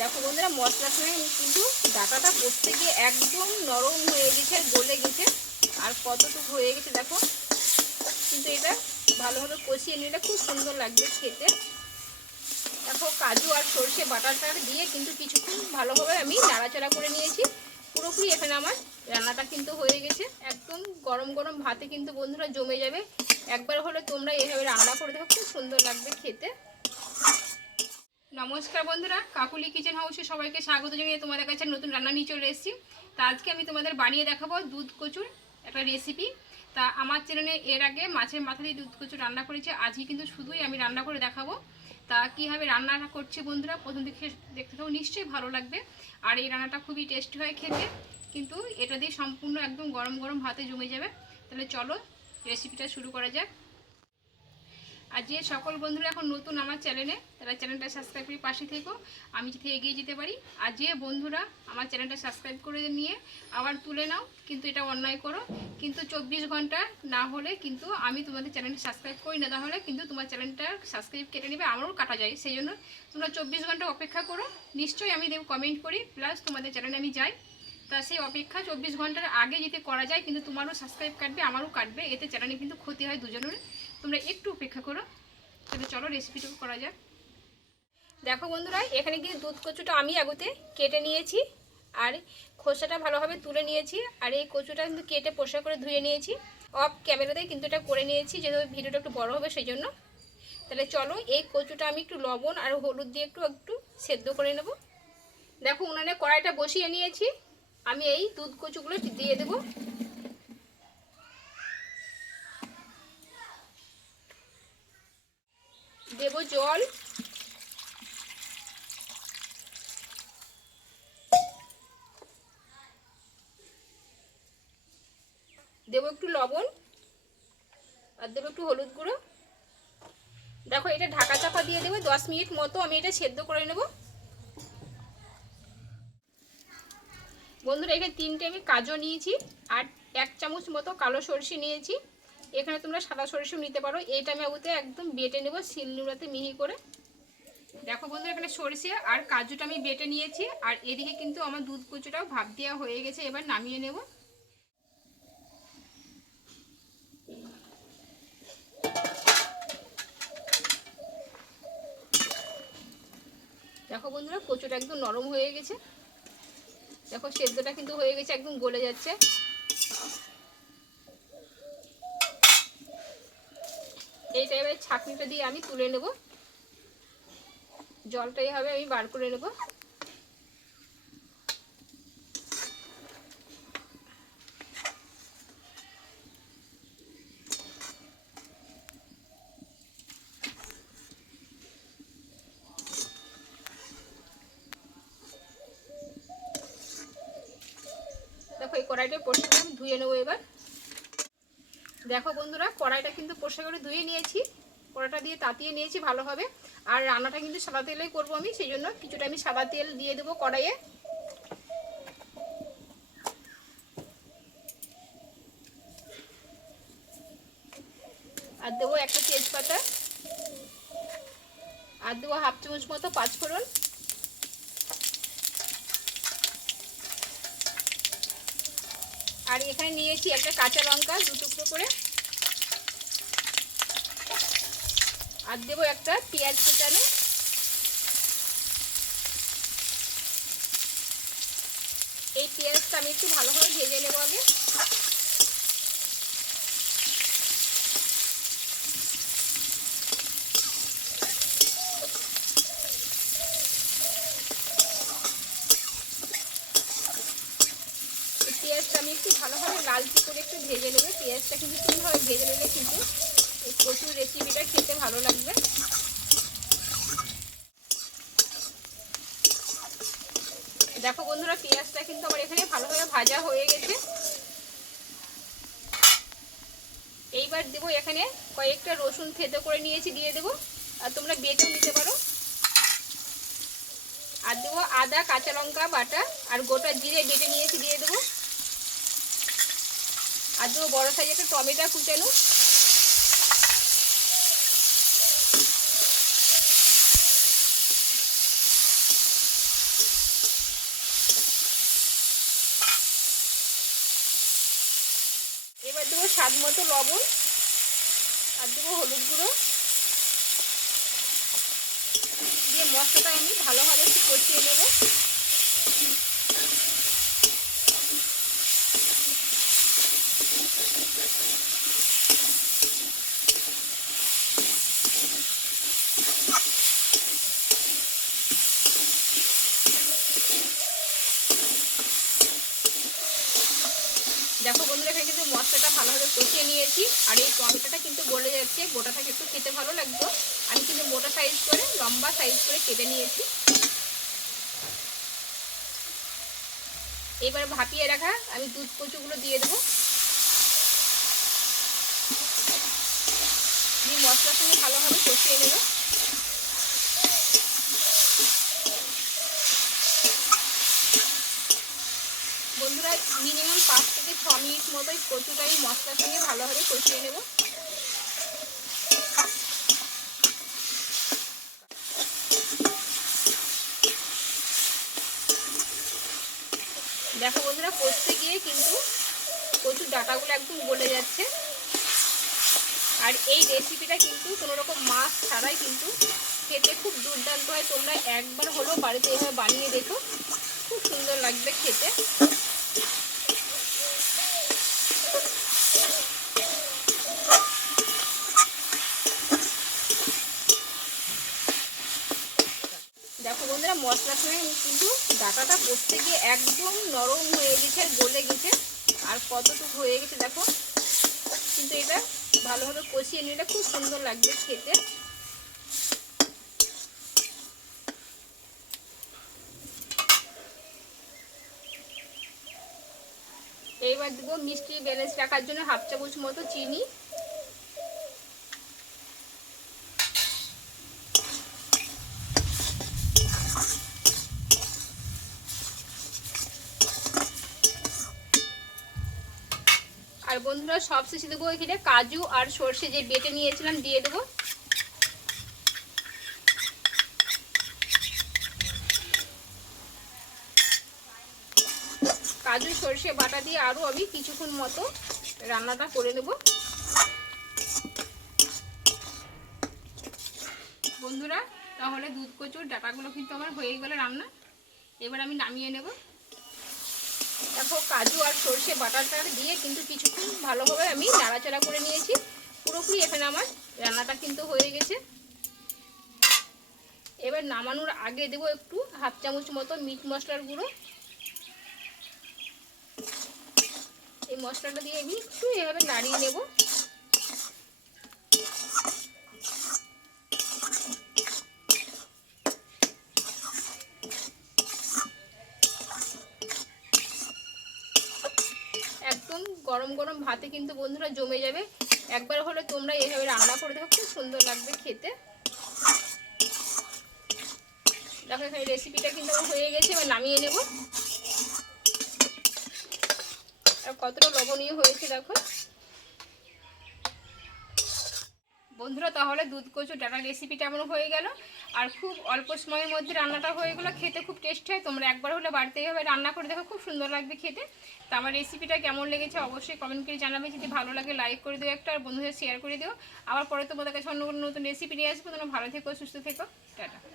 দেখো বন্ধুরা, মশলার সঙ্গে কিন্তু ডাটাটা করতে গিয়ে একদম নরম হয়ে গেছে, গলে গেছে। আর কতটুকু হয়ে গেছে দেখো, কিন্তু এটা ভালোভাবে কষিয়ে নিলে খুব সুন্দর লাগবে খেতে। দেখো, কাজু আর সর্ষে বাটারটা দিয়ে কিন্তু কিছুক্ষণ ভালোভাবে আমি নাড়াচাড়া করে নিয়েছি। পুরোপুরি এখানে আমার রান্নাটা কিন্তু হয়ে গেছে। একদম গরম গরম ভাতে কিন্তু বন্ধুরা জমে যাবে। একবার হলে তোমরা এভাবে রান্না করে দেখো, খুব সুন্দর লাগবে খেতে। নমস্কার বন্ধুরা, কাকুলি কিচেন হাউসে সবাইকে স্বাগত জানিয়ে তোমাদের কাছে নতুন রান্না নিয়ে চলে এসেছি। তা আজকে আমি তোমাদের বানিয়ে দেখাবো দুধ কচুর একটা রেসিপি তা আমার চ্যানেলে এর আগে মাছের মাথা দিয়ে দুধ কচুর রান্না করেছি, আজকে কিন্তু শুধুই আমি রান্না করে দেখাবো। তা কীভাবে রান্নাটা করছি বন্ধুরা, প্রথম দিকে দেখতে থাকো, নিশ্চয়ই ভালো লাগবে। আর এই রান্নাটা খুবই টেস্টি হয় খেতে, কিন্তু এটা দিয়ে সম্পূর্ণ একদম গরম গরম ভাতে জমে যাবে। তাহলে চলো রেসিপিটা শুরু করা যাক। আর যে সকল বন্ধুরা এখন নতুন আমার চ্যানেলে, তারা চ্যানেলটা সাবস্ক্রাইব করে পাশে থেকো। আমি যাতে এগিয়ে যেতে পারি। আর যে বন্ধুরা আমার চ্যানেলটা সাবস্ক্রাইব করে নিয়ে আবার তুলে নাও, কিন্তু এটা অন্যায় করো। কিন্তু চব্বিশ ঘণ্টা না হলে কিন্তু আমি তোমাদের চ্যানেলটা সাবস্ক্রাইব করি না। তাহলে কিন্তু তোমার চ্যানেলটা সাবস্ক্রাইব কেটে নেবে, আমারও কাটা যায়। সেই জন্য তোমরা চব্বিশ ঘণ্টা অপেক্ষা করো। নিশ্চয়ই আমি কমেন্ট করি প্লাস তোমাদের চ্যানেলে আমি যাই। তা সেই অপেক্ষা চব্বিশ ঘণ্টার আগে যদি করা যায়, কিন্তু তোমারও সাবস্ক্রাইব কাটবে, আমারও কাটবে। এতে চ্যানেলে কিন্তু ক্ষতি হয় দুজনের তোমরা একটু অপেক্ষা করো। তাহলে চলো রেসিপিটুকু করা যাক। দেখো বন্ধুরা, এখানে কিন্তু দুধ, কচুটা আমি আগুতে কেটে নিয়েছি, আর খোসাটা ভালোভাবে তুলে নিয়েছি, আর এই কচুটা কিন্তু কেটে পোষা করে ধুয়ে নিয়েছি। অফ ক্যামেরাতেই কিন্তু এটা করে নিয়েছি, যেহেতু ভিডিওটা একটু বড় হবে সেই জন্য তাহলে চলো এই কচুটা আমি একটু লবণ আর হলুদ দিয়ে একটু একটু সেদ্ধ করে নেব। দেখো উনানে কড়াইটা বসিয়ে নিয়েছি, আমি এই দুধ, কচুগুলো দিয়ে দেবো। দেব জল। দেব একটু লবণ আর দেবো একটু হলুদ গুঁড়ো। দেখো, এটা ঢাকা চাপা দিয়ে দেবো, দশ মিনিট মতো আমি এটা সেদ্ধ করে নেব। বন্ধুরা, এখানে তিনটে আমি কাজু নিয়েছি আর এক চামচ মতো কালো সরষে নিয়েছি। এখানে তোমরা সাদা সরষেও নিতে পারো। এইটা আমি আগুতে একদম বেটে নেব শিলনুড়াতে মিহি করে। দেখো বন্ধুরা, এখানে সরষে আর কাজুটা আমি বেটে নিয়েছি। আর এদিকে কিন্তু আমার দুধ কচুটাও ভাপ দেওয়া হয়ে গেছে, এবার নামিয়ে নেব। দেখো বন্ধুরা, কচুটা একদম নরম হয়ে গেছে। দেখো সেদ্ধটা কিন্তু হয়ে গেছে, একদম গলে যাচ্ছে। এই টাইপের ছাঁকনিটা দিয়ে আমি তুলে নেব। জলটা এইভাবে আমি বার করে নেব। কড়াইটা পরিষ্কার আমি ধুয়ে নেব এবার। দেখো বন্ধুরা, কড়াইটা কিন্তু পরিষ্কার করে ধুয়ে নিয়েছি। কড়াইটা দিয়ে তাতিয়ে নিয়েছি ভালোভাবে। আর রান্নাটা কিন্তু সাদা তেলেই করব আমি, সেই জন্য কিছুটা আমি সাদা তেল দিয়ে দেবো কড়াইয়ে। আর দেবো একটা তেজপাতা। আর দেবো হাফ চামচ মতো পাঁচফোড়ন। আর এখানে নিয়েছি একটা কাঁচা লঙ্কা, দু টুকরো করে। আর দেবো একটা পেঁয়াজ কুচানো। এই পেঁয়াজটা আমি একটু ভালোভাবে ভেজে নেব আগে পেঁয়াজটা আমি একটু ভালোভাবে লালচি করে একটু ভেজে নেবে। পেঁয়াজটা কিন্তু সুন্দরভাবে ভেজে নেবে কিন্তু প্রচুর রেসিপিটা খেতে ভালো লাগবে। দেখো বন্ধুরা, পেঁয়াজটা কিন্তু আমার এখানে ভালোভাবে ভাজা হয়ে গেছে। এইবার দেবো এখানে কয়েকটা রসুন থেতো করে নিয়েছি, দিয়ে দেবো। আর তোমরা বেটেও নিতে পারো। আর দেবো আদা, কাঁচা লঙ্কা, বাটা আর গোটা জিরে বেটে নিয়েছি, দিয়ে দেবো। আর দেবো বড়ো সাইজ একটা টমেটো কুচানো এবার দেবো স্বাদ মতো লবণ আর দেবো হলুদ গুঁড়ো। দিয়ে মশলাটা আমি ভালোভাবে একটু কষিয়ে নেব দেখো বন্ধুরা এখানে কিন্তু মশলাটা ভালোভাবে নিয়েছি আর এই টমেটোটা কিন্তু গলে যাচ্ছে। গোটাটাকে একটু খেতে ভালো লাগতো। আমি কিন্তু মোটা সাইজ করে, লম্বা সাইজ করে কেটে নিয়েছি। এবার ভাপিয়ে রাখা আমি দুধ কচুগুলো দিয়ে দেবো। মশলার সঙ্গে ভালোভাবে কষিয়ে নেব বন্ধুরা মিনিমাম পাঁচ থেকে ছ মিনিট মতোই কচুটা এই মশলার সঙ্গে ভালোভাবে কষিয়ে নেব। দেখো বন্ধুরা, কষতে গিয়ে কিন্তু কচুর ডাটাগুলো একদম গলে যাচ্ছে। আর এই রেসিপিটা কিন্তু কোনো রকম মাছ ছাড়াই কিন্তু খেতে খুব দুর্দান্ত হয়। তোমরা একবার হলেও বাড়িতে এভাবে বানিয়ে দেখো। খুব সুন্দর লাগবে খেতে দেখো বন্ধুরা মশলার সঙ্গে কিন্তু ডাটাটা কষতে গিয়ে একদম নরম হয়ে গেছে, গলে গেছে। আর কতটুকু হয়ে গেছে দেখো। কিন্তু এটা ভালোভাবে কষিয়ে নিলে খুব সুন্দর লাগবে খেতে। এইবার দেবো মিষ্টি ব্যালেন্স রাখার জন্য হাফ চামচ মতো চিনি। আর বন্ধুরা, সব শেষে দেবো এখানে কাজু আর সর্ষে যে বেটে নিয়েছিলাম, দিয়ে দেবো। কাজু, সর্ষে, বাটা দিয়ে আরও আমি কিছুক্ষণ মতো রান্নাটা করে নেব। বন্ধুরা, তাহলে দুধ কচুর ডাটাগুলো কিন্তু আমার হয়ে গেলে রান্না। এবার আমি নামিয়ে নেব। দেখো কাজু আর সর্ষে বাটাটা দিয়ে কিন্তু কিছুক্ষণ ভালোভাবে আমি নাড়াচাড়া করে নিয়েছি। পুরোপুরি এখানে আমার রান্নাটা কিন্তু হয়ে গেছে। এবার নামানোর আগে দেবো একটু হাফ চামচ মতো মিট মশলার গুঁড়ো। এই মশলাটা দিয়ে আমি একটু এভাবে নাড়িয়ে নেব একদম গরম গরম ভাতে কিন্তু বন্ধুরা জমে যাবে। একবার হলে তোমরা এভাবে রান্না করে দেখো, খুব সুন্দর লাগবে খেতে। দেখো এখানে রেসিপিটা কিন্তু আমার হয়ে গেছে, এবার নামিয়ে নেব। আর কতটা লবণীয় হয়েছে দেখো। বন্ধুরা, তাহলে দুধ কচু ডাটা রেসিপিটা এমন হয়ে গেল। আর খুব অল্প সময়ের মধ্যে রান্নাটা হয়ে গেলো। খেতে খুব টেস্ট হয়। তোমরা একবার হলে বাড়তেই হবে রান্না করে দেখো, খুব সুন্দর লাগবে খেতে। তো আমার রেসিপিটা কেমন লেগেছে অবশ্যই কমেন্ট করে জানাবে। যদি ভালো লাগে লাইক করে দিও একটা আর বন্ধুদের শেয়ার করে দিও। আবার পরে তোমাদের কাছে অন্য কোনো নতুন রেসিপি নিয়ে আসব। তোমরা ভালো থেকো, সুস্থ থেকো। টাটা।